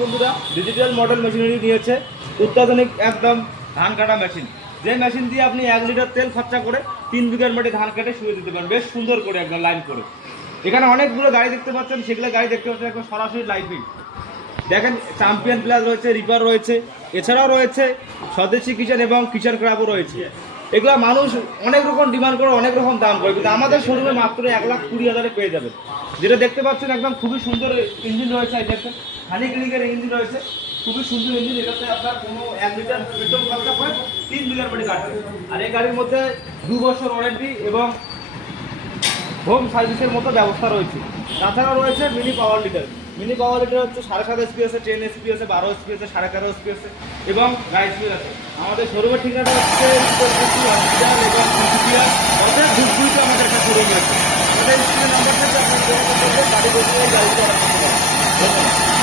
বন্ধুরা digital model machinery নিয়েছে, অত্যাধুনিক একদম ধান কাটা মেশিন। যে মেশিন দিয়ে আপনি 1 লিটার তেল খরচা করে 3 বিঘার মাটি ধান কেটে শুয়ে দিতে পারেন, বেশ সুন্দর করে একদম লাইন করে। এখানে অনেকগুলো গাড়ি দেখতে পাচ্ছেন, সেগুলো গাড়ি দেখতে পাচ্ছেন একদম সরাসরি লাইভই। দেখেন চ্যাম্পিয়ন প্লাস রয়েছে, রিপার রয়েছে, এছাড়াও রয়েছে স্বদেশি কিচেন এবং কিচেন ক্রাবও রয়েছে। এগুলো মানুষ অনেক রকম ডিমান্ড করে, অনেক রকম দাম করে, কিন্তু আমাদের শোরুমে মাত্র 1,20,000 পেয়ে যাবেন। যেটা দেখতে পাচ্ছেন একদম খুবই সুন্দর ইঞ্জিন রয়েছে, এই দেখেন হানি ক্লিকের ইঞ্জিন রয়েছে, খুবই সুন্দর ইঞ্জিন। এটাতে আপনার কোনো 1 লিটার পেট্রোল খরচা করে 3 বিঘার বাড়ি কাটবে। আর এই গাড়ির মধ্যে 2 বছর ওয়ারেন্টি এবং হোম সার্ভিসের মতো ব্যবস্থা রয়েছে। তাছাড়াও রয়েছে mini power litre. Mini power litre হচ্ছে 7.5 এসপি আছে, 10 এসপি আছে, 12 এসপি আছে, 13.5 এসপি আছে এবং 22 এসপি আছে। আমাদের শোরুমের ঠিকানা হচ্ছে হসপিটাল এবং কুচবিহার অর্থাৎ ধূপগুড়িতে আমাদের একটা শোরুম আছে। আমাদের স্ক্রিনে নাম্বার থেকে আপনার গাড়ি বসে গাড়িটা ধন্যবাদ।